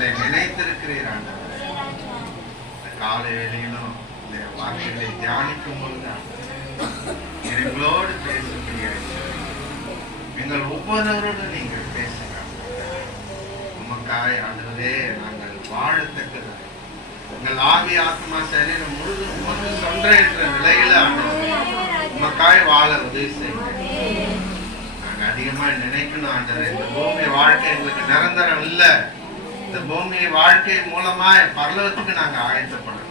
எங்களை நினைத்திருக்கிறீர் ஆண்டவர். காலை வேளையிலும் இந்த வார்த்தைகளை தியானிக்கும் பொழுது எங்களோடு பேசக்கூடிய எங்கள் ஒவ்வொருவரோடு நீங்கள் பேசுங்க உமக்காய் ஆண்டவரே நாங்கள் வாழத்தக்கது எங்கள் ஆவி ஆத்மா சரீரம் முழுது ஒன்று சொன்ற நிலையில ஆண்டவரே. உமக்காய் வாழ உதவி செய்யுங்க நாங்கள் அதிகமாக நினைக்கணும் ஆண்டவரே. இந்த பூமி வாழ்க்கை எங்களுக்கு நிரந்தரம் இல்லை. இந்த பூமி வாழ்க்கை மூலமா பரலவத்துக்கு நாங்க ஆயத்தப்படணும்.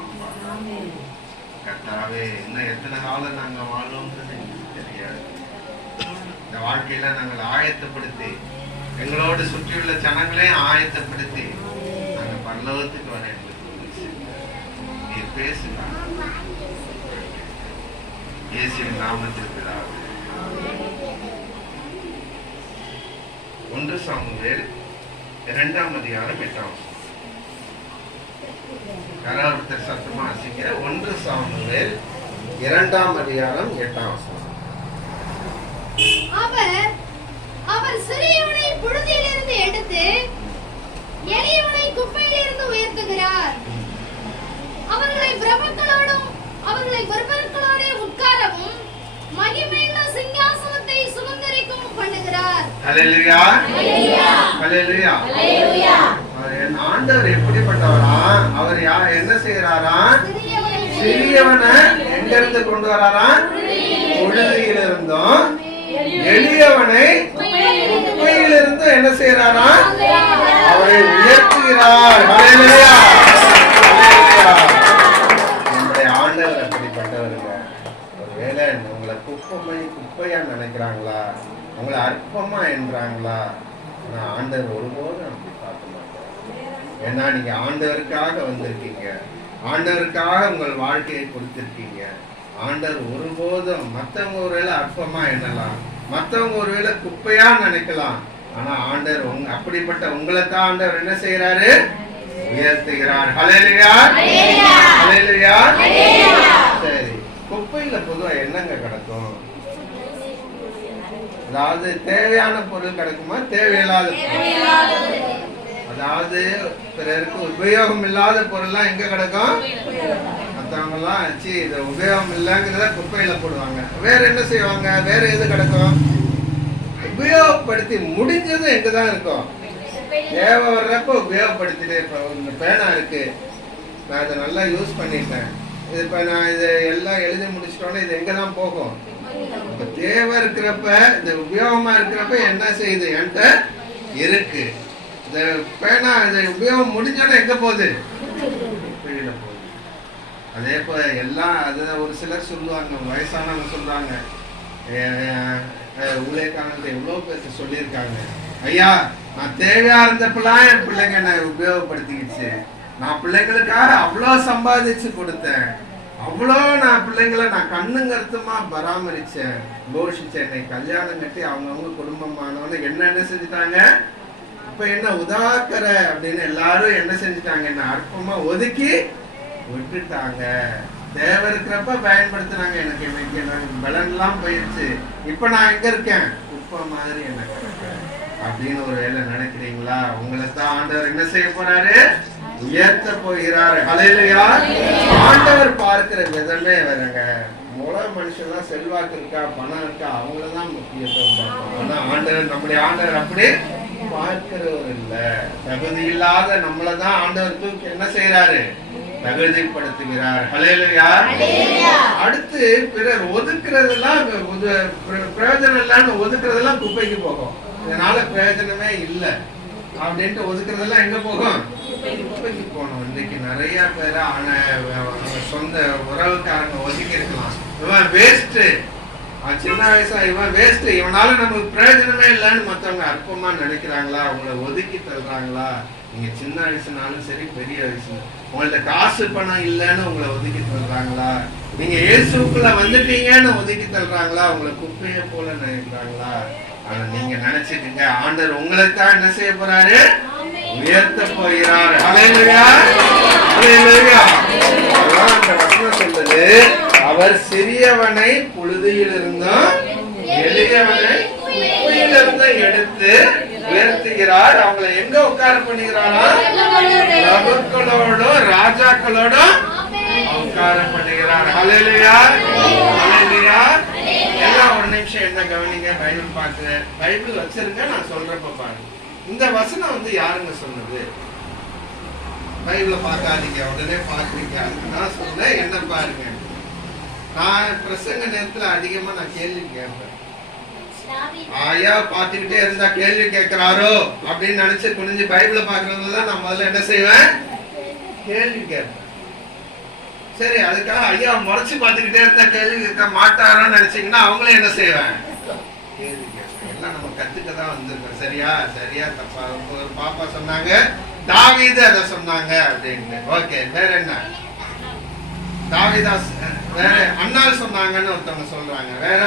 கரெக்டாவே இன்னும் எத்தனை காலம் நாங்க வாழும்ன்றது எங்களுக்கு தெரியாது. இந்த வாழ்க்கையில நாங்கள் ஆயத்தப்படுத்தி எங்களோடு சுற்றியுள்ள ஜனங்களையும் ஆயத்தப்படுத்தி நாங்க பரலவத்துக்கு வர எங்களுக்கு உதவி நீர் பேசுங்க இயேசுவின் நாமத்திற்கு ஒன்று சாமுவேல் இரண்டாம் அதிகாரம் எட்டாம் யாராவது ஒருத்தர் சத்தமா வாசிங்க ஒன்று சாமுவேல் இரண்டாம் அதிகாரம் எட்டாம் அவர் அவர் சிறியவனை புழுதியிலிருந்து எடுத்து எளியவனை குப்பையிலிருந்து உயர்த்துகிறார். அவர்களை பிரபுக்களோடும் அவர்களை குருபர்களோடே உட்காரவும் மகிமையுள்ள சிங்காசனத்தை பண்ணுகிறார் ஆண்டவர் எப்படிப்பட்டவரா? அவர் என்ன செய்யறாரா சிறியவனை எங்க இருந்து கொண்டு வராரா? பொழுதியிலிருந்தும் எளியவனை குப்பையிலிருந்து என்ன செய்யறாரா அவரை உயர்த்துகிறார். நம்முடைய ஆண்டவர் அப்படிப்பட்டவருங்க. ஒருவேளை உங்களை குப்பமை குப்பையா நினைக்கிறாங்களா? அவங்களை அற்பமா என்றாங்களா? நான் ஆண்டவர் ஒருபோதும் அப்படி பார்க்க மாட்டார். ஏன்னா நீங்க ஆண்டவருக்காக வந்திருக்கீங்க. ஆண்டவருக்காக உங்கள் வாழ்க்கையை கொடுத்திருக்கீங்க. ஆண்டவர் ஒருபோதும் மற்றவங்க ஒருவேளை அற்பமா எண்ணலாம். மற்றவங்க ஒருவேளை குப்பையா நினைக்கலாம். ஆனா ஆண்டவர் உங்க அப்படிப்பட்ட உங்களை தான் ஆண்டவர் என்ன செய்யறாரு உயர்த்துகிறார். ஹalleluya ஹalleluya சரி குப்பையில பொதுவா என்னங்க கிடக்கும் அதாவது தேவையான பொருள் கிடக்குமா? தேவையில்லாத பொருள். அதாவது பிறருக்கு உபயோகம் இல்லாத பொருள்லாம் எங்க கிடக்கும்? மற்றவங்க எல்லாம் சி இது உபயோகம் இல்லைங்கிறத குப்பையில போடுவாங்க. வேற என்ன செய்வாங்க? வேற எது கிடக்கும்? உபயோகப்படுத்தி முடிஞ்சது எங்க தான் இருக்கும். தேவை வர்றப்ப உபயோகப்படுத்திட்டே இப்போ இந்த பேனா இருக்கு. நான் இதை நல்லா யூஸ் பண்ணிட்டேன். இது இப்போ நான் இதை எல்லாம் எழுதி முடிச்சிட்டோன்னே இது எங்கே தான் போகும்? தேவை இருக்கிறப்ப இந்த உபயோகமா இருக்கிறப்ப என்ன செய்யுது என்கிட்ட இருக்கு. இந்த பேனா இந்த உபயோகம் முடிஞ்சோடனே எங்க போகுது? குப்பையில போகுது. அதே போல எல்லாம் அது ஒரு சிலர் சொல்லுவாங்க வயசானவங்க சொல்றாங்க. ஊழியக்காரங்க எவ்வளோ பேர் சொல்லியிருக்காங்க. ஐயா நான் தேவையா இருந்தப்பெல்லாம் என் பிள்ளைங்க நான் உபயோகப்படுத்திக்கிச்சு. நான் பிள்ளைங்களுக்காக அவ்வளோ சம்பாதிச்சு கொடுத்தேன். அவ்வளோ நான் பிள்ளைங்களை நான் கண்ணும் பராமரித்தேன் போஷித்தேன் என்னை கல்யாணம் கட்டி அவங்கவுங்க குடும்பமானவங்க என்ன என்ன செஞ்சுட்டாங்க? இப்போ என்ன உதாக்கர அப்படின்னு எல்லாரும் என்ன செஞ்சுட்டாங்க? என்ன அற்பமாக ஒதுக்கி விட்டுட்டாங்க. தேவை இருக்கிறப்ப பயன்படுத்தினாங்க. எனக்கு இன்னைக்கு எனக்கு பலன்லாம் போயிடுச்சு இப்போ நான் எங்கே இருக்கேன்? குப்பை மாதிரி என்ன கிடக்கேன் அப்படின்னு ஒரு வேலை நினைக்கிறீங்களா? உங்களை தான் ஆண்டவர் என்ன செய்ய போறாரு? உயர்த்த போகிறாரு ஹalleluya. ஆண்டவர் பார்க்கிற விதமே வேறங்க. முளை மனுஷன்லாம் செல்வாக்கு இருக்கா பணம் இருக்கா அவங்கள தான் முக்கியத்துவம் ஆனா ஆண்டவர் நம்முடைய ஆண்டவர் அப்படி பார்க்கிறவர் இல்ல. தகுதி இல்லாத நம்மள தான் ஆண்டவர் தூக்கி என்ன செய்யறாரு தகுதிப்படுத்துகிறார். ஹalleluya. அடுத்து பிறர் ஒதுக்குறதெல்லாம் பிரயோஜனம் இல்லைன்னு ஒதுக்குறதெல்லாம் குப்பைக்கு போகும். இதனால பிரயோஜனமே இல்லை. அப்படின்ட்டு ஒதுக்குறதெல்லாம் எங்க போகும்? குப்பைக்கு போகணும். இன்னைக்கு நிறைய பேர் ஆன சொந்த உறவுக்காரங்க ஒதுக்கி இருக்கலாம். இவன் வேஸ்ட் சின்ன வயசா இவன் வேஸ்ட் இவனால நமக்கு பிரயோஜனமே இல்லைன்னு மத்தவங்க அற்பமா நினைக்கிறாங்களா? அவங்கள ஒதுக்கி தள்ளுறாங்களா? நீங்க சின்ன வயசுனாலும் சரி பெரிய வயசு உங்கள்ட்ட காசு பணம் இல்லைன்னு உங்களை ஒதுக்கி தள்ளுறாங்களா? நீங்க இயேசுக்குள்ள வந்துட்டீங்கன்னு ஒதுக்கி தள்ளுறாங்களா? உங்களை குப்பையை போல நினைக்கிறாங்களா? ஆனா நீங்க நினைச்சுக்கங்க ஆண்டவர் உங்களுக்காக என்ன செய்ய போறாரு? உயர்த்த போகிறார். சொல்லுது. அவர் சிறியவனை புழுதியிலிருந்தும் எளியவனை குப்பையிலிருந்து எடுத்து உயர்த்துகிறார். அவங்களை எங்க உட்கார பண்ணுகிறாரா? பிரபுக்களோடும் ராஜாக்களோடும். உட்கார பண்ணுகிறார். ஹalleluya எல்லாம் ஒரு நிமிஷம் என்ன கவனிங்க பைபிள் பார்த்து பைபிள் வச்சிருங்க நான் சொல்றப்ப பாருங்க. இந்த வசனம் வந்து யாருங்க சொன்னது? பைபிளை பார்க்காதீங்க உடனே பார்க்குறீங்க. அதுக்கு நான் சொன்னேன் என்ன பாருங்க. நான் பிரசங்க நேரத்துல அதிகமா நான் கேள்வி கேட்பேன். ஆயா பார்த்துக்கிட்டே இருந்தா கேள்வி கேட்கிறாரோ? அப்படின்னு நினைச்சு குனிஞ்சு பைபிளை பார்க்கறதுல தான் நான் முதல்ல என்ன செய்வேன்? கேள்வி கேட்பேன். சரி அதுக்காக ஐயா முறைச்சு பார்த்துக்கிட்டே இருந்தா கேள்வி கேட்க மாட்டாரோன்னு நினைச்சீங்கன்னா அவங்களும் என்ன செய்வேன் கேள்வி எல்லாம் நம்ம கத்துக்க தான் வந்திருக்கோம். சரியா? சரியா? தப்பா? ஒரு பாப்பா சொன்னாங்க. தாவீது அதை சொன்னாங்க அப்படின்னு. ஓகே வேற என்ன? தாவிதாஸ் வேற அண்ணால் சொன்னாங்கன்னு ஒருத்தவங்க சொல்றாங்க. வேற?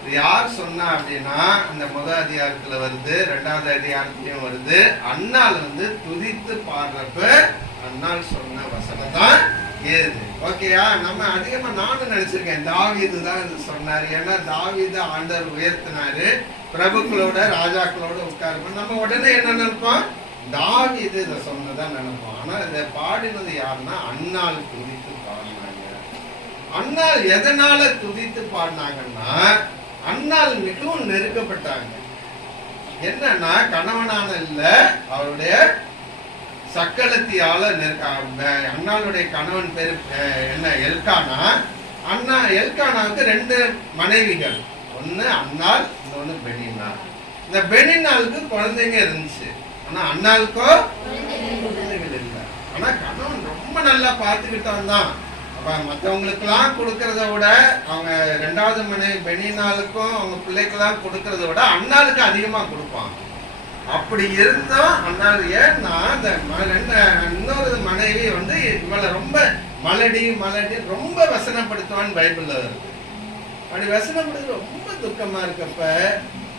இது யார் சொன்னா அப்படின்னா இந்த முத அதிகாரத்துல வருது ரெண்டாவது அதிகாரத்திலயும் வருது. அண்ணால் வந்து துதித்து பாடுறப்ப அண்ணா சொன்ன வசனம் தான் ஏது ஓகேயா நம்ம அதிகமா நானும் நினைச்சிருக்கேன். தாவீது தான் இது சொன்னாரு. ஏன்னா தாவிது ஆண்டவர் உயர்த்தினாரு. பிரபுக்களோட ராஜாக்களோட உட்காருப்போம் நம்ம உடனே என்ன நினைப்போம்? தாவீது இதை சொன்னதான் நினைப்போம். ஆனா இதை பாடினது யாருன்னா அண்ணால் துதித்து பாடினாங்க. அண்ணால் எதனால துதித்து பாடினாங்கன்னா அண்ணால் மிகவும் நெருக்கப்பட்டாங்க. என்னன்னா கணவனான இல்ல அவருடைய சக்களத்தியால அண்ணாளுடைய கணவன் பேர் என்ன எல்கானா? அண்ணா எல்கானாவுக்கு ரெண்டு மனைவிகள். ஒன்று அண்ணாள் இன்னொன்னு பெனினா இந்த பெனினாளுக்கு குழந்தைங்க இருந்துச்சு. ஆனா அண்ணாளுக்கோ குழந்தைகள் இல்லை. ஆனா கணவன் ரொம்ப நல்லா பார்த்துக்கிட்டவன் தான். அப்ப மற்றவங்களுக்கெல்லாம் கொடுக்கறத விட அவங்க ரெண்டாவது மனைவி பெனினாளுக்கும் அவங்க பிள்ளைக்கெல்லாம் கொடுக்கறத விட அண்ணாளுக்கு அதிகமா கொடுப்பான். அப்படி இருந்தும் அதனால ஏன்னா அந்த இன்னொரு மனைவி வந்து இவளை ரொம்ப மலடி மலடி ரொம்ப வசனப்படுத்துவான்னு பைபிள்ல வருது. அப்படி வசனப்படுத்து ரொம்ப துக்கமா இருக்கப்ப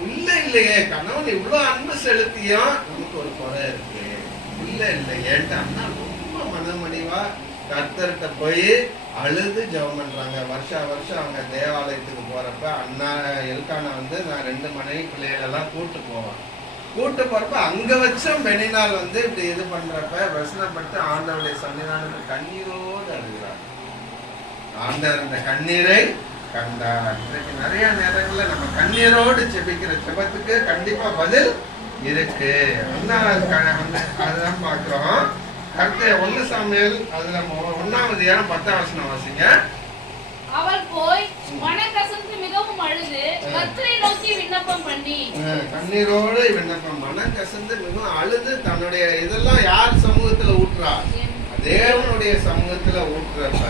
இல்ல இல்லையே கணவன் இவ்வளவு அன்பு செலுத்தியும் நமக்கு ஒரு குறை இருக்கு. இல்ல இல்லையேன்ட்டு. அண்ணா ரொம்ப மனமணிவா கர்த்தர்கிட்ட போய் அழுது ஜெபம் பண்றாங்க. வருஷா வருஷம் அவங்க தேவாலயத்துக்கு போறப்ப அண்ணா எல்கானா வந்து நான் ரெண்டு மனைவி பிள்ளைகளெல்லாம் எல்லாம் போவான். கூட்டு போறப்ப அங்க வச்சும் பெனினால் வந்து இப்படி இது பண்றப்ப வசனப்பட்டு ஆண்டவருடைய சன்னிதானத்தில் கண்ணீரோடு அழுகிறார். ஆண்டவர் இந்த கண்ணீரை கண்டார். இன்றைக்கு நிறைய நேரங்கள்ல நம்ம கண்ணீரோடு ஜெபிக்கிற ஜெபத்துக்கு கண்டிப்பா பதில் இருக்கு. அதுதான் பார்க்கிறோம். கருத்து ஒண்ணு சாமியல் அதுல ஒன்னாவது ஏன் பத்தாம் வசனம் வாசிங்க. அவர் போய் மனக்கசந்து அழுது கர்த்தரை நோக்கி விண்ணப்பம் பண்ணி கண்ணீரோடு விண்ணப்பம் மனம் கசந்து மிகவும் அழுது தன்னுடைய இதெல்லாம் யார் சமூகத்துல ஊற்றுறா தேவனுடைய சமூகத்துல ஊற்றுறப்ப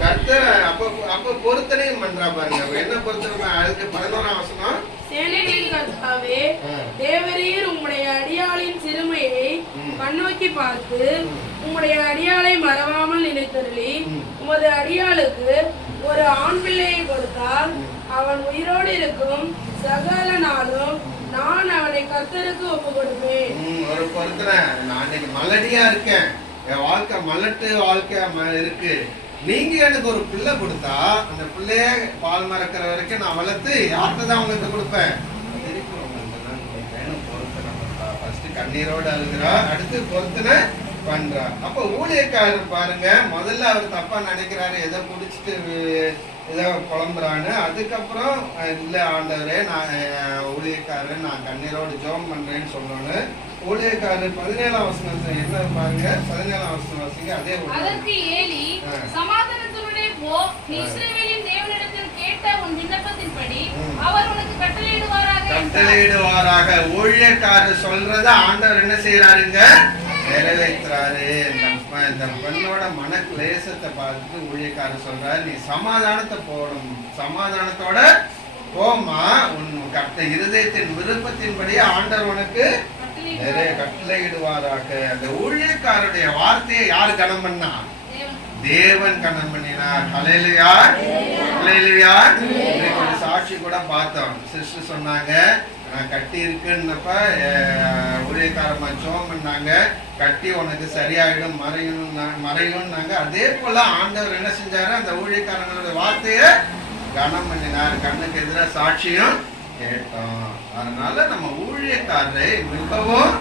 கர்த்தர் அப்ப அப்ப பொருத்தனையும் பண்றா பாருங்க என்ன பொருத்தனை அதுக்கு பதினோராம் வசனம் சேனைகளின் கர்த்தாவே ஆ. தேவரீர் உம்முடைய அடியாளின் சிறுமையை. கண்ணோக்கி பார்த்து. உம்முடைய அடியாளை மறவாமல் நினைத்தருளி. உமது அடியாளுக்கு ஒரு ஆண் பிள்ளையை கொடுத்தால். அவன் உயிரோடு இருக்கும் சகல நாளும் நான் அவனை கர்த்தருக்கு ஒப்பு கொடுப்பேன் ஒரு பொருத்தனை. நான் இன்னைக்கு மலடியா இருக்கேன். என் வாழ்க்கை மலட்டு வாழ்க்கை இருக்கு. நீங்க எனக்கு ஒரு பிள்ளை கொடுத்தா அந்த பிள்ளைய பால் மறக்கிற வரைக்கும் நான் வளர்த்து யார்கிட்ட தான் உங்களுக்கு கொடுப்பேன்? கண்ணீரோடு பொருத்தனை கண்ணீரோட அழுகிறா அடுத்து பொருத்தனை பண்றா. அப்ப ஊழியக்காரர் பாருங்க முதல்ல அவர் தப்பா நினைக்கிறாரு எதை பிடிச்சிட்டு ஏதோ புலம்புறான்னு அதுக்கப்புறம் இல்ல ஆண்டவரே நான் ஊழியக்காரர் நான் கண்ணீரோடு ஜெபம் பண்றேன்னு சொன்னோன்னு ஊழியக்காரர் பதினேழாம் வசனம் என்ன பாருங்க பதினேழாம் வசனம் வாசிங்க அதே. அதற்கு ஏலி. சமாதானத்துடனே போ நீ ஆ. இஸ்ரவேலின் தேவனிடத்தில் கேட்ட உன் விண்ணப்பத்தின்படி ம். அவர் உனக்கு கட்டளையிடுவாராக என்றார். கட்டளையிடுவாராக ஊழியக்காரர் சொல்றத ஆண்டவர் என்ன செய்யறாருங்க நிறைவேற்றுறாரு இந்த பெண்ணோட மன கிளேசத்தை பார்த்துட்டு ஊழியக்காரர் சொல்றாரு நீ சமாதானத்தை போடும் சமாதானத்தோட போமா உன் கட்ட இருதயத்தின் விருப்பத்தின்படி ஆண்டவர் உனக்கு நிறைய கட்டளையிடுவாராக. அந்த ஊழியக்காரருடைய வார்த்தையை யார் கனம் பண்ணா? தேவன். கணம் பண்ணினார். இன்னைக்கு ஒரு சாட்சி கூட பார்த்தோம். சிஸ்டர் சொன்னாங்க நான் கட்டி இருக்குன்னப்ப அஹ், ஊழியக்காரமா கட்டி உனக்கு சரியாயிடும் மறையும் மறையும்னாங்க அதே போல ஆண்டவர் என்ன செஞ்சாரு? அந்த ஊழியக்காரங்களோட வார்த்தையை கனம் பண்ணினார். கண்ணுக்கு எதிராக சாட்சியும் கேட்டோம். அதனால நம்ம ஊழியக்காரரை மிகவும்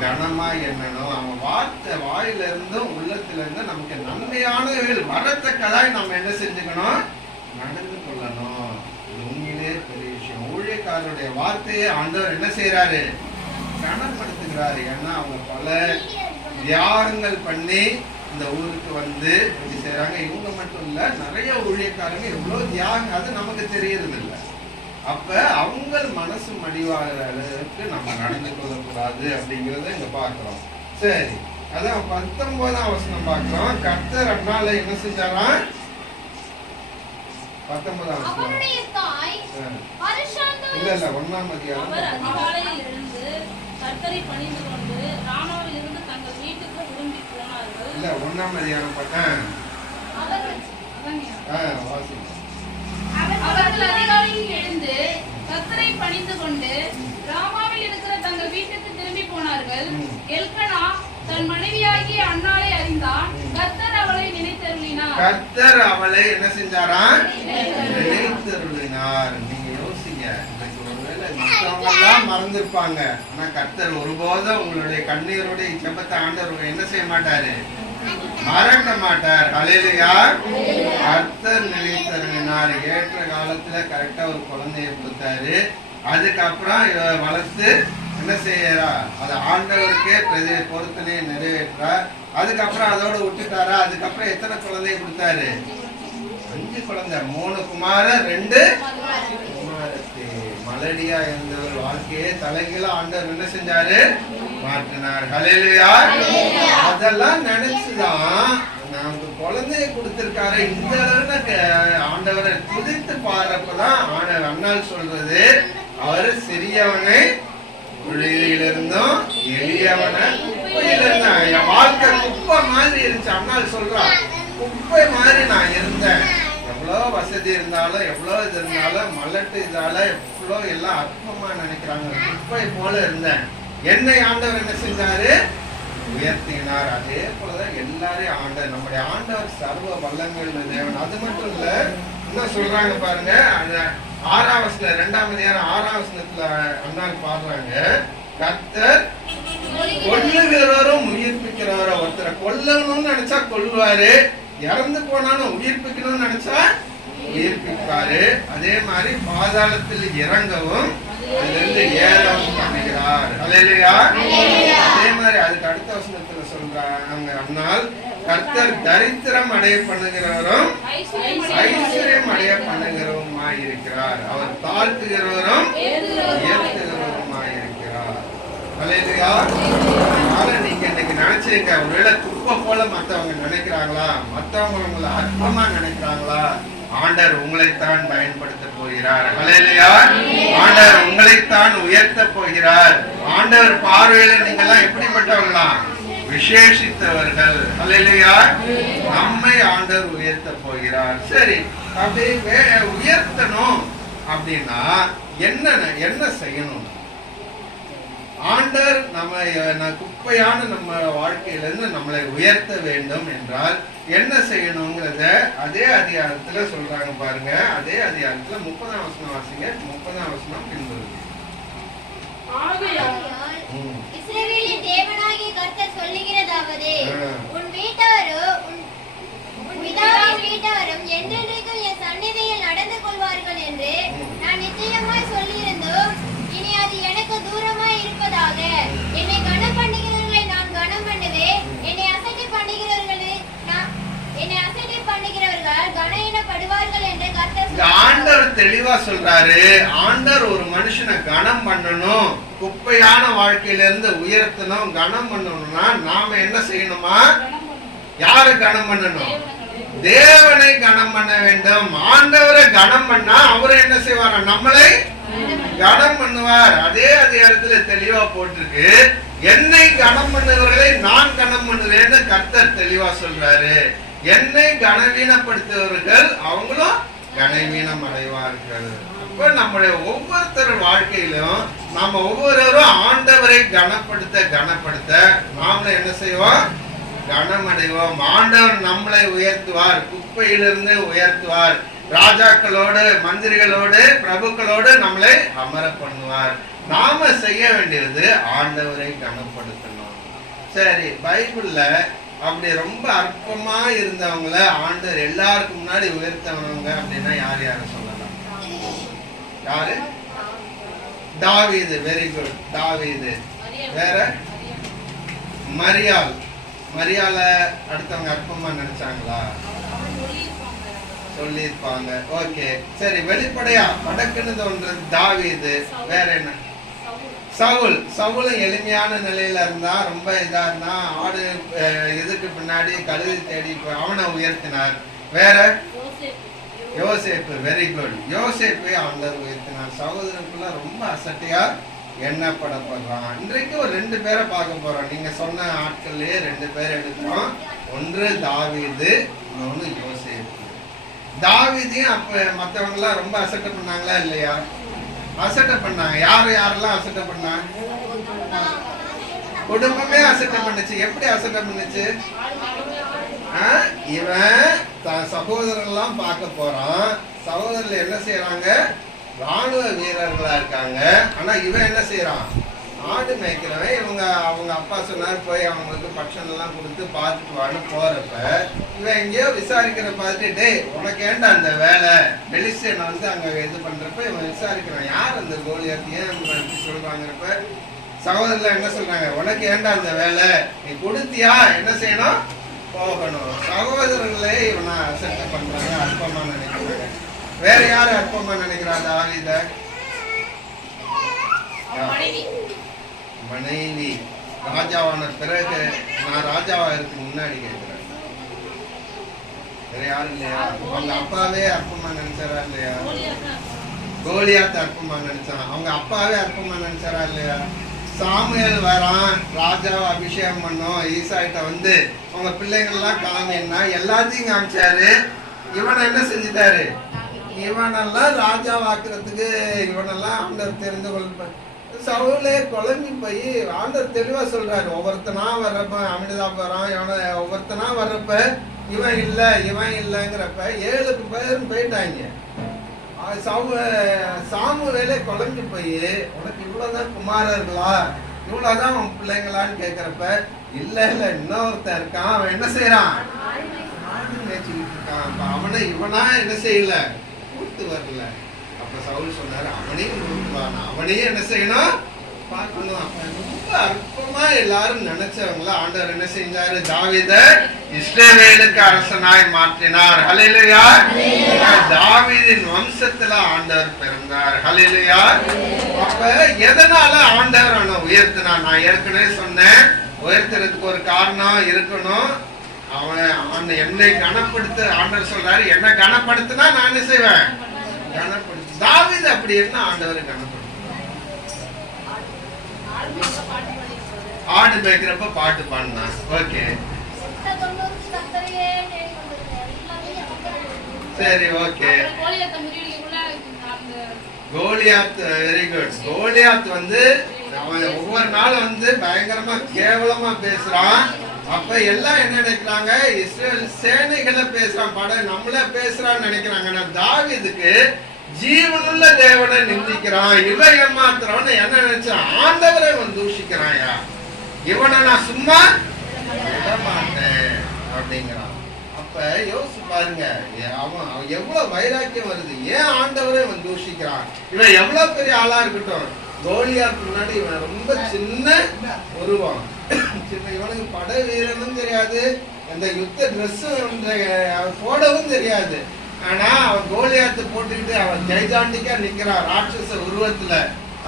கனமா எண்ணணும். அவன் வார்த்தை வாயில இருந்தும் உள்ளத்துல இருந்தும் நமக்கு நன்மையானவைகள் வரத்தக்கதாய் நம்ம என்ன செஞ்சுக்கணும்? நடந்து கொள்ளணும் இது உண்மையிலே பெரிய விஷயம் ஊழியக்காரருடைய வார்த்தையை ஆண்டவர் என்ன செய்யறாரு கனப்படுத்துகிறாரு ஏன்னா அவங்க பல தியாகங்கள் பண்ணி இந்த ஊருக்கு வந்து இப்படி செய்யறாங்க இவங்க மட்டும் இல்ல நிறைய ஊழியக்காரங்க எவ்வளவு தியாகம் அது நமக்கு தெரியறது இல்ல அப்ப அவங்க மனசு மடிவாகிற அளவுக்கு நம்ம நடந்து கொள்ளக்கூடாது அப்படிங்கறத இங்க பாக்குறோம் சரி. அதான் பத்தொன்பதாம் வசனம் பார்க்கிறோம். கர்த்தர் அண்ணால என்ன செஞ்சாராம்? பத்தொன்பதாம் இல்ல இல்ல அவர் அதிகாரம். அதிகாலையில் எழுந்து கர்த்தரை பணிந்து கொண்டு ராமாவில் இருந்து தங்கள் வீட்டுக்கு திரும்பி போனார்கள். இல்ல ஒண்ணாம் அதிகாரம் பார்த்தேன் அவர்கள் வாசி அவர்கள் அதிகாலையில் எழுந்து கர்த்தரை பணிந்து கொண்டு ராமாவில் இருக்கிற தங்கள் வீட்டுக்கு திரும்பி போனார்கள் ம். எல்கனா தன் மனைவியாகிய அன்னாளை அறிந்தான் கர்த்தர் அவளை நினைத்தருளினார் கர்த்தர் அவளை என்ன செஞ்சாரா நினைத்தருளினார். நீங்க யோசிங்க. இன்னைக்கு ஒருவேளை மறந்திருப்பாங்க. ஆனா கர்த்தர் ஒருபோதும் உங்களுடைய கண்ணீருடைய ஜபத்தை ஆண்டவர் என்ன செய்ய மாட்டாரு? மறக்க மாட்டார். அலையிலையா கர்த்தர் நினைத்தருளினார். ஏற்ற காலத்துல கரெக்டா ஒரு குழந்தைய கொடுத்தாரு. அதுக்கப்புறம் வளர்த்து என்ன செய்யறா? அது ஆண்டவருக்கே பிரதி பொருத்தனையை நிறைவேற்றா அதுக்கப்புறம் அதோட விட்டுட்டாரா? அதுக்கப்புறம் எத்தனை குழந்தைய கொடுத்தாரு? அஞ்சு குழந்தை. மூணு குமார ரெண்டு குமாரத்தி. மலடியா இருந்தவர் வாழ்க்கையே தலைகீழ ஆண்டவர் என்ன செஞ்சாரு? மாற்றினார். ஹalleluya. அதெல்லாம் நினைச்சுதான் நமக்கு குழந்தைய கொடுத்திருக்காரு. இந்த அளவுக்கு ஆண்டவரை துதித்து பாடுறப்பதான் ஆண்டவர் அண்ணால் சொல்றது. அவர் சிறியவனை குழியிலிருந்தும் எளியவனை குப்பையிலிருந்தான் என் வாழ்க்கை குப்பை மாதிரி இருந்துச்சு. அண்ணால் சொல்றா குப்பை மாதிரி நான் இருந்தேன். எவ்வளோ வசதி இருந்தாலும் எவ்வளோ இது இருந்தாலும் மலட்டு இதால எவ்வளோ எல்லாம் அற்பமா நினைக்கிறாங்க. குப்பை போல இருந்தேன். என்னை ஆண்டவர் என்ன செஞ்சாரு? உயர்த்தினார். அதே போலதான் எல்லாரையும் ஆண்டவர் நம்முடைய ஆண்டவர் சர்வ வல்லங்கள் தேவன். அது மட்டும் இல்ல என்ன சொல்றாங்க பாருங்க அந்த ஆறாம் வசன ரெண்டாம் அதிகாரம் ஆறாம் வசனத்துல அண்ணால் பாடுறாங்க. கர்த்தர் கொல்லுகிறவரும் உயிர்ப்பிக்கிறவரும் ஒருத்தரை கொல்லணும்னு நினைச்சா கொல்லுவாரு. இறந்து போனாலும் உயிர்ப்பிக்கணும்னு நினைச்சா உயிர்ப்பிப்பாரு. அதே மாதிரி பாதாளத்தில் இறங்கவும் அதிலிருந்து ஏறவும் பண்ணுகிறார். அல்லையா அதே மாதிரி அதுக்கு அடுத்த வசனத்துல சொல்றாங்க அண்ணால் கர்த்தர் தரித்திரம் அடைய பண்ணுகிறவரும் ஐஸ்வர்யம் அடைய பண்ணுகிறவருமா இருக்கிறார் அவர் தாழ்த்துகிறவரும் உயர்த்துகிறவருமா இருக்கிறார் அதனால நீங்க இன்னைக்கு நினைச்சீங்க ஒருவேளை குப்பை போல மத்தவங்க நினைக்கிறாங்களா? மத்தவங்க உங்களை அற்பமா நினைக்கிறாங்களா? ஆண்டர் உங்களைத்தான் பயன்படுத்த போகிறார். அலையிலையா ஆண்டவர் உங்களைத்தான் உயர்த்த போகிறார். ஆண்டவர் பார்வையில நீங்க எல்லாம் எப்படிப்பட்டவங்களா? விசேஷித்தவர்கள் அல்லையா? நம்மை ஆண்டவர் உயர்த்த போகிறார். சரி அப்படி வே- உயர்த்தணும் அப்படின்னா என்ன என்ன செய்யணும்? ஆண்டர் நம்ம குப்பையான நம்ம வாழ்க்கையிலிருந்து நம்மளை உயர்த்த வேண்டும் என்றால் என்ன செய்யணுங்கிறத அதே அதிகாரத்துல சொல்றாங்க பாருங்க. அதே அதிகாரத்துல முப்பதாம் வசனம் வாசிங்க. முப்பதாம் வசனம் பின்வருது இஸ்ரவேலின் தேவனாகிய கர்த்தர் சொல்லுகிறதாவது. உன் வீட்டாரோ உன் பிதாவின் வீட்டாரும் என்றென்றைக்கும் என் சந்நிதியில் நடந்து கொள்வார்கள் என்று நான் நிச்சயமாய் சொல்லியிருந்தோம் தெளிவா சொல்றாரு ஆண்டர் ஒரு மனுஷனை கனம் பண்ணணும் குப்பையான வாழ்க்கையில இருந்து உயர்த்தணும் கனம் பண்ணணும்னா நாம என்ன செய்யணுமா? யாரு கனம் பண்ணணும்? தேவனை கனம் பண்ண வேண்டும். ஆண்டவரை கனம் பண்ணா அவரு என்ன செய்வாரா? நம்மளை கனம் பண்ணுவார். அதே அதிகாரத்துல தெளிவா போட்டிருக்கு என்னை கனம் பண்ணவர்களை நான் கனம் பண்ணுவேன்னு கர்த்தர் தெளிவா சொல்றாரு. என்னை கனவீனப்படுத்துபவர்கள் அவங்களும் கனவீனம் அடைவார்கள் அப்ப நம்முடைய ஒவ்வொருத்தர் வாழ்க்கையிலும் நாம ஒவ்வொருவரும் ஆண்டவரை கனப்படுத்த கனப்படுத்த நாம என்ன செய்வோம்? கனமடைவோம். ஆண்டவர் நம்மளை உயர்த்துவார். குப்பையிலிருந்து உயர்த்துவார். ராஜாக்களோடு மந்திரிகளோடு பிரபுக்களோடு நம்மளை அமர பண்ணுவார் நாம செய்ய வேண்டியது ஆண்டவரை கனப்படுத்தணும். சரி பைபிள்ல அப்படி ரொம்ப அற்பமா இருந்தவங்கள ஆண்டவர் எல்லாருக்கும் முன்னாடி உயர்த்தவங்க அப்படின்னா யார் யாரை சொல்லலாம்? யாரு? தாவீது. வெரி குட் தாவீது. வேற? மரியாள். மரியாள அடுத்தவங்க அற்பமா நினைச்சாங்களா? சொல்லியிருப்பாங்க. ஓகே சரி வெளிப்படையா வடக்குன்னு தோன்றது தாவீது. வேற என்ன? சவுல் சவுலும் எளிமையான நிலையில இருந்தா ரொம்ப இதா இருந்தா ஆடு இதுக்கு பின்னாடி கழுதி தேடி அவனை உயர்த்தினார். வேற? யோசேப்பு. வெரி குட் யோசேப்பை ஆண்டவர் உயர்த்தினார் சகோதரருக்குள்ள ரொம்ப அசட்டையா எண்ணப்படப்படுறான் இன்றைக்கு ஒரு ரெண்டு பேரை பார்க்க போறோம். நீங்க சொன்ன ஆட்கள்லயே ரெண்டு பேர் எடுக்கிறோம். ஒன்று தாவீது இன்னொன்னு யோசேப்பு. தாவீதையும் அப்ப மத்தவங்க எல்லாம் ரொம்ப அசட்டை பண்ணாங்களா இல்லையா? அசட்டை பண்ணாங்க. யாரு யாரெல்லாம் அசட்டை பண்ணாங்க குடும்பமே அசட்டை பண்ணுச்சு. எப்படி அசட்டை பண்ணுச்சு? ஆ, இவன் தன் சகோதரர்கள்லாம் பார்க்க போறான். சகோதரர்கள் என்ன செய்யறாங்க ராணுவ வீரர்களா இருக்காங்க. ஆனா இவன் என்ன செய்யறான் ஆடு மேய்க்கிறவன் இவங்க அவங்க அப்பா சொன்னார் போய் அவங்களுக்கு பட்சம் கொடுத்து பார்த்துட்டு வான்னு போகிறப்ப இவன் எங்கேயோ விசாரிக்கிற பார்த்துட்டு டேய் உனக்கு ஏன்டா அந்த வேலை? பெலிஸ்டியனை வந்து அங்கே இது பண்ணுறப்ப இவன் விசாரிக்கிறான். யார் அந்த கோலியாத் ஏன் இவன் இப்படி சொல்றாங்கிறப்ப சகோதரர்ல என்ன சொல்கிறாங்க உனக்கு ஏன்டா அந்த வேலை? நீ கொடுத்தியா? என்ன செய்யணும்? போகணும். சகோதரர்களே இவனை அசட்டை பண்ணுறாங்க அற்பமாக நினைக்கிறாங்க. வேற யாரு அற்பமாக நினைக்கிறா தாவீத மனைவி ராஜாவான பிறகு நான் ராஜாவா இருக்கு முன்னாடி கேட்கிறேன் வேற யாரும் இல்லையா? அவங்க அப்பாவே அற்பமா நினைச்சாரா இல்லையா? கோலியாத்த அற்பமா நினைச்சான் அவங்க அப்பாவே அற்பமா நினைச்சாரா இல்லையா? சாமுவேல் வரான் ராஜாவை அபிஷேகம் பண்ணோம் ஈசாயிட்ட வந்து உங்க பிள்ளைகள்லாம் காமின்னா எல்லாத்தையும் காமிச்சாரு. இவனை என்ன செஞ்சுட்டாரு? இவனெல்லாம் ராஜாவாக்குறதுக்கு இவனெல்லாம் அவங்க தெரிந்து கொள்ள சவுலே குழம்பி போய் ஆண்டவர் தெளிவா சொல்றாரு. ஒவ்வொருத்தனா வர்றப்ப அமிர்தா போறான் இவனை ஒவ்வொருத்தனா வர்றப்ப இவன் இல்ல இவன் இல்லைங்கிறப்ப ஏழு பேரும் போயிட்டாங்க. அவன் சாமு சாமுவேலே குழம்பி போய் உனக்கு இவ்வளவுதான் குமாரர்களா? இவ்வளவுதான் உன் பிள்ளைங்களான்னு கேக்குறப்ப இல்ல இல்ல இன்னொருத்தன் இருக்கான் அவன் என்ன செய்யறான் ஆடு மேய்ச்சிக்கிட்டு இருக்கான். அவனை இவனா என்ன செய்யல? கூட்டு வரல. சவுல் சொன்னார் அவனையும் விரும்புவான் அவனையும் என்ன செய்யணும்? பார்க்கணும். அப்ப ரொம்ப அற்பமா எல்லாரும் நினைச்சவங்கள ஆண்டவர் என்ன செஞ்சாரு? தாவித இஸ்ரவேலுக்கு அரசனாய் மாற்றினார். ஹalleluya. தாவிதின் வம்சத்துல ஆண்டவர் பிறந்தார். ஹalleluya. அப்ப எதனால ஆண்டவர் அவனை உயர்த்தினார்? நான் ஏற்கனவே சொன்னேன் உயர்த்துறதுக்கு ஒரு காரணம் இருக்கணும். அவன் அவன் என்னை கனப்படுத்த ஆண்டவர் சொல்றாரு என்ன கனப்படுத்தினா நான் என்ன செய்வேன்? கனப்படுத்த தாவிது அப்படி என்ன ஆண்டவர் கனப்படுத்து ஆடு மேய்க்கிறப்ப பாட்டு பாடினா ஓகே. சரி okay. Goliath very good Goliath வந்து ஒவ்வொரு நாளும் வந்து பயங்கரமா கேவலமா பேசுறான். அப்ப எல்லாம் என்ன நினைக்கிறாங்க? இஸ்ரேல் சேனைகளை பேசுறான். படம் நம்மள பேசுறான்னு நினைக்கிறாங்க. ஆனா தாவிதுக்கு ஜீவனுள்ள தேவனை நிந்திக்கிறான் இவன் ஏமாத்துறவன் என்ன நினைச்சா? ஆண்டவரை வந்து தூஷிக்கிறாயா? இவனை நான் சும்மா விட மாட்டேன் அப்படிங்கிறான். அப்ப யோசிச்சு பாருங்க. அவன் அவன் எவ்வளவு வைராக்கியம் வருது. ஏன் ஆண்டவரை வந்து தூஷிக்கிறான்? இவன் எவ்வளவு பெரிய ஆளா இருக்கட்டும். கோலியாக்கு முன்னாடி இவன் ரொம்ப சின்ன உருவம். சின்ன இவனுக்கு படை வீரனும் தெரியாது. அந்த யுத்த ட்ரெஸ்ஸும் அவன் போடவும் தெரியாது. ஆனா அவன் கோலியாத்து போட்டுக்கிட்டு அவன் ஜெய்ஜாண்டிக்கா நிக்கிறான் ராட்சச உருவத்துல.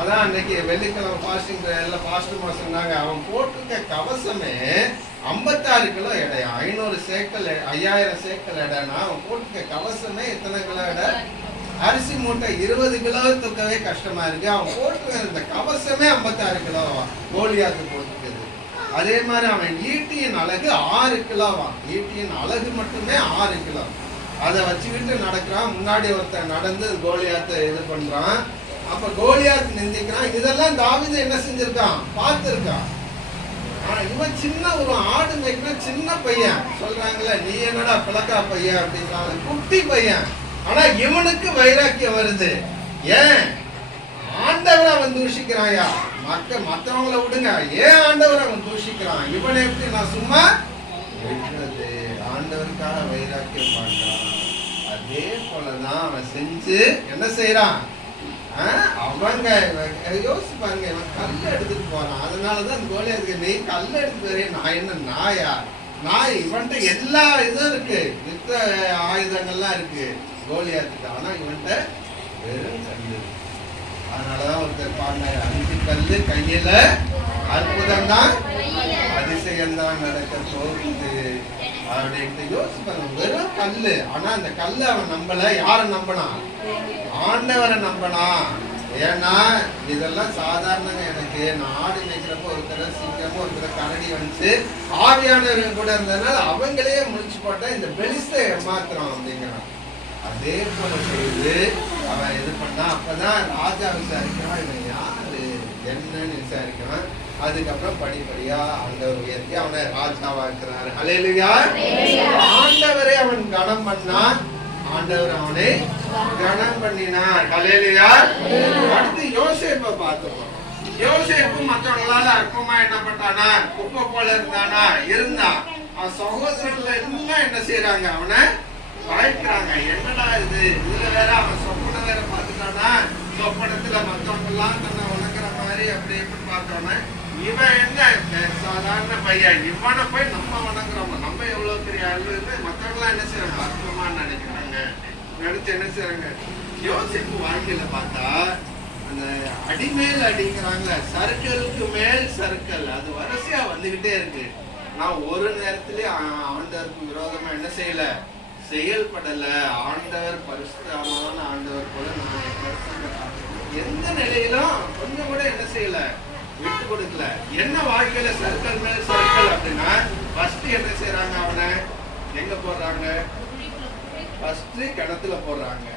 அதான் அன்னைக்கு வெள்ளிக்கிழமை ஃபாஸ்டிங் எல்லாம் ஃபாஸ்ட்டுமா சொன்னாங்க. அவன் போட்டிருக்க கவசமே ஐம்பத்தாறு கிலோ எடை ஐநூறு சேக்கல் ஐயாயிரம் சேக்கல் எடைனா அவன் போட்டிருக்க கவசமே எத்தனை கிலோ எடை? அரிசி மூட்டை இருபது கிலோ தூக்கவே கஷ்டமா இருக்கு. அவன் போட்டிருக்க இந்த கவசமே ஐம்பத்தாறு கிலோவா கோலியாத்து போட்டுருக்குது அதே மாதிரி அவன் ஈட்டியின் அழகு ஆறு கிலோவான் ஈட்டியின் அழகு மட்டுமே ஆறு கிலோ. அதை வச்சுக்கிட்டு நடக்கிறான். முன்னாடி ஒருத்தன் நடந்து கோலியாத்தை இது பண்றான். அப்ப கோலியாத் நிந்திக்கிறான். இதெல்லாம் தாவித என்ன செஞ்சிருக்கான்? பார்த்துருக்கான். ஆனா இவன் சின்ன ஒரு ஆடு மேய்க்கிற சின்ன பையன். சொல்றாங்களே நீ என்னடா பிளக்கா பையன்? அப்படின்றாங்க. குட்டி பையன். ஆனா இவனுக்கு வைராக்கியம் வருது. ஏன்? ஆண்டவரை அவன் தூஷிக்கிறாயா மத்த மற்றவங்கள விடுங்க. ஏன் ஆண்டவரை அவன் தூஷிக்கிறான்? இவனை எப்படி நான் சும்மா ஆண்டவருக்காக வைராக்கியம் பார்க்கிறான் அதே போலதான் அவன் செஞ்சு என்ன செய்யறான் ஆ, அவங்க இவன் யோசிச்சு பாருங்க இவன் கல் எடுத்துட்டு போறான். அதனாலதான் கோலியாத்துக்கு நீ கல் எடுத்து போறே நான் என்ன நாயா? நாய் இவன்ட்ட எல்லா இதுவும் இருக்கு. யுத்த ஆயுதங்கள்லாம் இருக்கு. கோலியாத்துக்கு ஆனா இவன்ட்ட வெறும் கல் அதனாலதான் ஒருத்தர் பாருங்க அஞ்சு கல் கையில அற்புதம் தான் அதிசயம் தான் நடக்க போகுது அப்படின்ட்டு யோசிச்சு வெறும் கல்லு. ஆனா அந்த கல்லு அவன் நம்பல. யாரை நம்பினான் ஆண்டவரை நம்பனா ஏன்னா இதெல்லாம் சாதாரணங்க எனக்கு. நான் ஆடு மேய்க்கிறப்ப ஒருத்தர் சீக்கிரமா ஒருத்தர் கரடி வந்துச்சு ஆவியானவர்கள் கூட இருந்ததுனால அவங்களே முடிச்சு போட்டா இந்த பெலிஸ்தை ஏமாத்துறான் அப்படிங்கிறான். அதே போல செய்து அவன் இது பண்ணா அப்பதான் ராஜா விசாரிக்கிறான் இவன் யாரு? என்னன்னு விசாரிக்கிறான். அதுக்கப்புறம் படிப்படியா ஆண்டவர் உயர்த்தி அவனை ராஜாவாக்குறாரு இருக்கிறார். ஆண்டவரே அவன் கனம் பண்ணான். ஆண்டவர் அவனை கனம் பண்ணினார். ஹalleluya அடுத்து யோசேப்பை பார்த்தோம் யோசேப்பு மற்றவங்களால அற்பமா என்ன பண்ணானா குப்பை போல இருந்தானா இருந்தா அவன் சகோதரர்கள் எல்லாம் என்ன செய்யறாங்க அவனை பயக்கிறாங்க என்னடா இது? இதுல வேற அவன் சொப்பனை வேற பார்த்துட்டானா? சொப்பனத்துல மற்றவங்க எல்லாம் தன்னை வணங்குற மாதிரி அப்படி எப்படி பார்த்தோன்னா இவன் என்ன? சாதாரண பையன். இவனை போய் நம்ம வணங்குறோம்? நம்ம எவ்வளவு பெரிய ஆளுன்னு மத்தவங்க என்ன செய்யறாங்க அற்புதமா நினைக்கிறாங்க. நினைச்சு என்ன செய்யறாங்க யோசிப்பு வாழ்க்கையில பார்த்தா அந்த அடிமேல் அடிங்கிறாங்களே சர்க்கிளுக்கு மேல் சர்க்கிள் அது வரிசையா வந்துகிட்டே இருக்கு. நான் ஒரு நேரத்திலே ஆண்டவருக்கு விரோதமா என்ன செய்யல? செயல்படல. ஆண்டவர் பரிசுத்தமான ஆண்டவர் போல நான் எந்த நிலையிலும் கொஞ்சம் கூட என்ன செய்யல? விட்டு கொடுக்கல. என்ன வாழ்க்கையில சர்க்கிள் மேல சர்க்கிள் அப்படின்னா ஃபர்ஸ்ட் என்ன செய்யறாங்க அவனை? எங்க போடுறாங்க? ஃபர்ஸ்ட் கிணத்துல போடுறாங்க.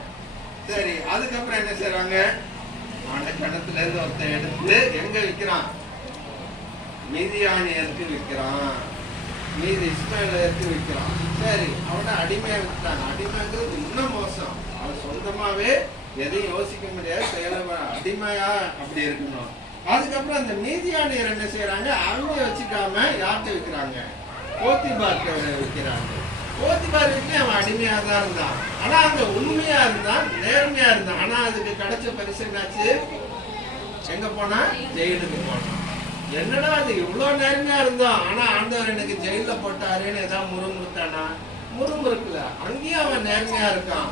சரி அதுக்கப்புறம் என்ன செய்யறாங்க அவனை கிணத்துல இருந்து ஒருத்தன் எடுத்து எங்க விற்கிறான் மீதியானியருக்கு விற்கிறான் மீதி இஸ்மாயிலருக்கு விற்கிறான் சரி அவனை அடிமையா விற்றான் அடிமைங்கிறது இன்னும் மோசம். அவன் சொந்தமாவே எதையும் யோசிக்க முடியாது. செயல அடிமையா அப்படி இருக்கணும். அதுக்கப்புறம் அந்த மீதியானியர் என்ன செய்யறாங்க அவங்க வச்சுக்காம யார்கிட்ட விற்கிறாங்க போத்திபார்ட்ட விற்கிறாங்க கோத்திபார்க்கு அவன் அடிமையா தான் இருந்தான். ஆனா அங்க உண்மையா இருந்தான் நேர்மையா இருந்தான். ஆனா அதுக்கு கிடைச்ச பரிசு என்னாச்சு? எங்க போனா? ஜெயிலுக்கு போனான். என்னடா அது இவ்வளவு நேர்மையா இருந்தோம் ஆனா ஆண்டவர் எனக்கு ஜெயில போட்டாருன்னு ஏதாவது முறுமுறுத்தானா? முறுமுறுக்கல. அங்கேயும் அவன் நேர்மையா இருக்கான்.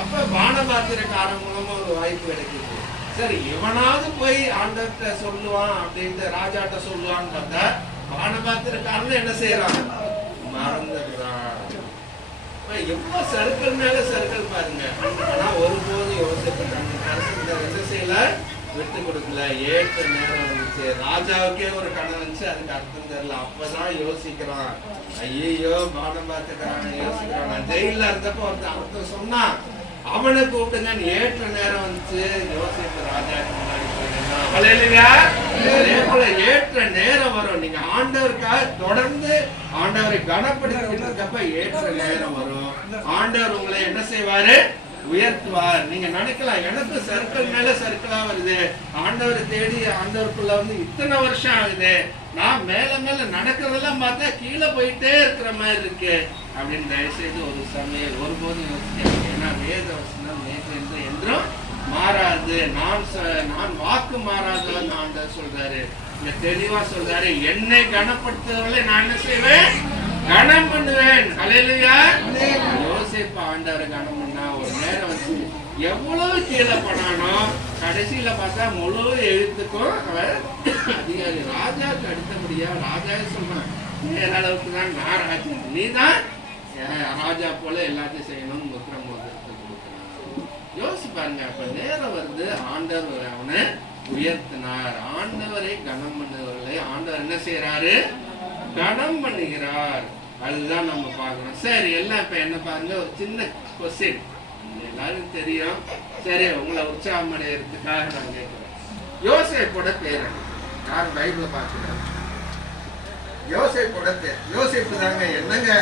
அப்ப பானபாத்திரக்காரன் மூலமா ஒரு வாய்ப்பு கிடைக்குது. சரி இவனாவது போய் ஆண்டவர்கிட்ட சொல்லுவான் அப்படின்ட்டு ராஜாட்ட சொல்லுவான்னு பார்த்தா பானபாத்திரக்காரன் என்ன செய்யறான் மறந்துடுறான். எவ்வளவு சருக்கள் மேல சருக்கள் பாருங்க. ஆனா ஒருபோதும் யோசிப்பட்டாங்க என்ன செய்யல விட்டு கொடுக்கல. ஏற்ற நேரம் வந்துச்சு. ராஜாவுக்கே ஒரு கடன் வந்துச்சு. அதுக்கு அர்த்தம் தெரியல. அப்பதான் யோசிக்கிறான். ஐயோ பானம் பார்த்துக்கிறான் யோசிக்கிறான். நான் ஜெயில இருந்தப்போ ஒருத்தன் அர்த்தம் சொன்னான். அவனை கூப்பிடுங்க ஏற்ற நேரம் வந்துச்சு யோசிப்பு போல ஏற்ற நேரம் வரும். நீங்க ஆண்டவருக்காக தொடர்ந்து ஆண்டவரை கனப்படுத்திட்டு இருக்கப்ப ஏற்ற நேரம் வரும். ஆண்டவர் உங்களை என்ன செய்வாரு? உயர்த்துவார். நீங்க நினைக்கலாம் எனக்கு சர்க்கிள் மேல சர்க்கிளா வருது. ஆண்டவரை தேடி ஆண்டவருக்குள்ள வந்து இத்தனை வருஷம் ஆகுது. நான் மேல மேல நடக்கிறதெல்லாம் பார்த்தா கீழே போயிட்டே இருக்கிற மாதிரி இருக்கு. அப்படின்னு தயவு செய்து ஒரு சமையல் ஒருபோதும் யோசிக்காதீங்க. ஏன்னா வேத வசனம் நேற்று என்று என்றும் மாறாது. நான் நான் வாக்கு மாறாதவன் ஆண்டவர் சொல்றாரு. இந்த தெளிவா சொல்றாரு. என்னை கனப்படுத்துறவர்களை நான் என்ன செய்வேன்? கனம் பண்ணுவேன். கலையிலையா யோசேப்பு ஆண்டவரை கனம் ஒரு நேரம் வச்சு எவ்வளவு கீழே பண்ணானோ கடைசியில பார்த்தா முழு எழுத்துக்கும் அவர் அதிகாரி ராஜாவுக்கு அடுத்தபடியா ராஜா சொன்னான் வேற அளவுக்கு தான் நான் ராஜா. நீ தான் ராஜா போல எல்லாத்தையும் செய்யணும்னு முத்திரம் யோசிச்சு பாருங்க அப்ப நேரம் வந்து ஆண்டவர் அவனை உயர்த்தினார். ஆண்டவரை கனம் பண்ணுவர்களை ஆண்டவர் என்ன செய்யறாரு கனம் பண்ணுகிறார். அதுதான் நம்ம பார்க்கணும். சரி எல்லாம் இப்ப என்ன பாருங்க ஒரு சின்ன கொஸ்டின் எல்லாரும் தெரியும். சரி உங்களை உற்சாகம் அடையிறதுக்காக நான் கேட்குறேன் யோசிப்போட பேர் யார் பைபிள பார்க்கிறார் யோசிப்போட பேர் யோசிப்பு தாங்க என்னங்க?